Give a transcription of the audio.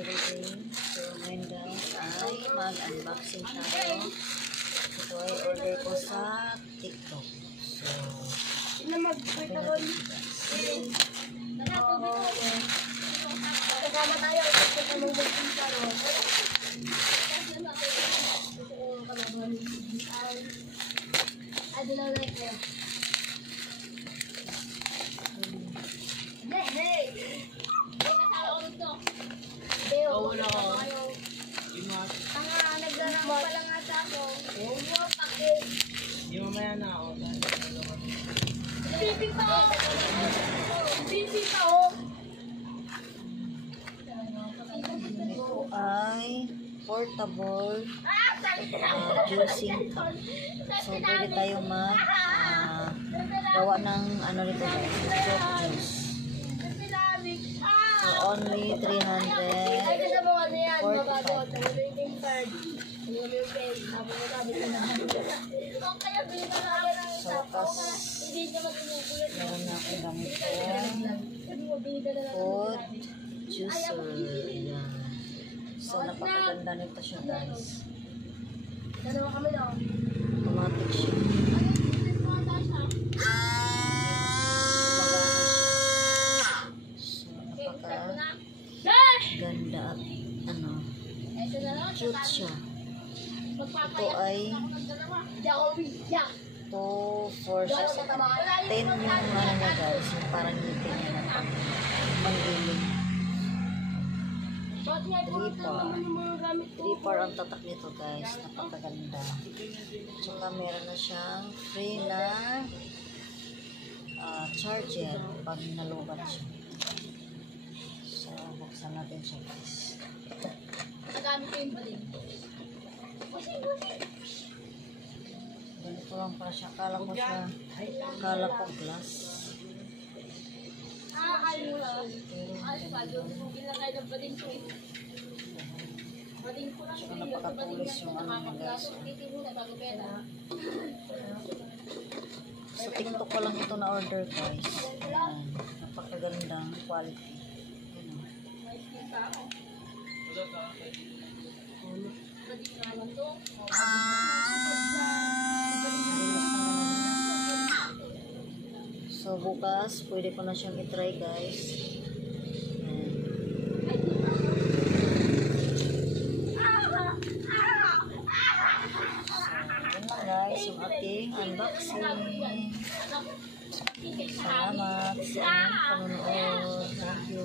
everything. So, ngayon guys ay mag-unboxing tayo. Ito ay order ko sa TikTok. So, mag-pwede ko kasama tayo. Kasi mag-pwede tayo. I don't like it. Hey! Wala ko. Tanga, naglarang pa lang ata ako. Pakit. Di mamaya na ako. Busy pa ako. Busy pa ako. ito ay portable juicing cup. So, pwede tayong gawa ng ano nito guys, fruit juice. So, only 300. Ay, kasi mo ano yan, mabagot. Nag-drinking card. Kaya bilhin na namin ang So, tapos hindi naman tinutulad. meron na akong ganito food juicer. Yan. So, napakaganda nito siya guys. Dalawa kami daw. Automatic siya. So, napakaganda at ano, cute siya. Ito ay 2, 4, 6, 10 yung ano niya guys, yung parang ngipin niya na pang-giling. 3-par ang tatak nito guys, napakaganda. Tsaka meron na siyang free na charger pag nalubat siya. So, buksan natin siya guys. Nagamit ko yun pa din. Ganito lang pala siya. Akala ko glass. Tsaka napakatulis yung ano niya guys. Sa TikTok ko lang ito na order guys. Ayan. Napakagandang quality. So bukas pwede ko na siyang i-try guys. Yan lang guys yung ating unboxing. Salamat sa inyong panonood. Thank you.